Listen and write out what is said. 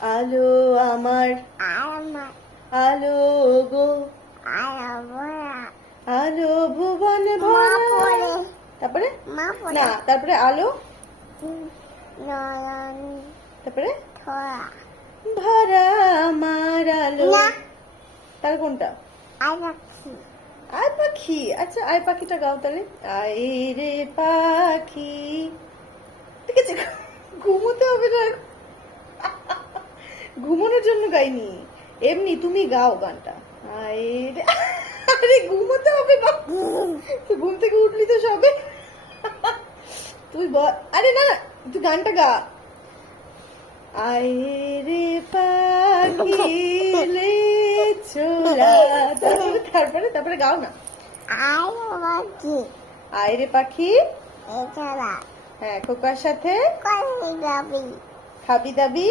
আলো আমার আলো গো আলো ভুবন ভরা তারপরে না তারপরে আলো তারপরে ভরা আমার আলো তার কোনটা আয় পাখি আচ্ছা আয় পাখিটা গাও তাহলে আয় রে পাখি ঠিক আছে ঘুমোতে হবে না ঘুমানোর জন্য গাইনি এমনি তুমি গাও গানটা আয় রে আরে ঘুমোতে হবে না তুই ঘুম থেকে উঠলি তো সবে তুই বল আরে না তুই গানটা গা আয় রে পাখি লে ছোলা তারপরে তারপরে গাও না আয় রে পাখি হ্যাঁ খোকার সাথে খাবি দাবি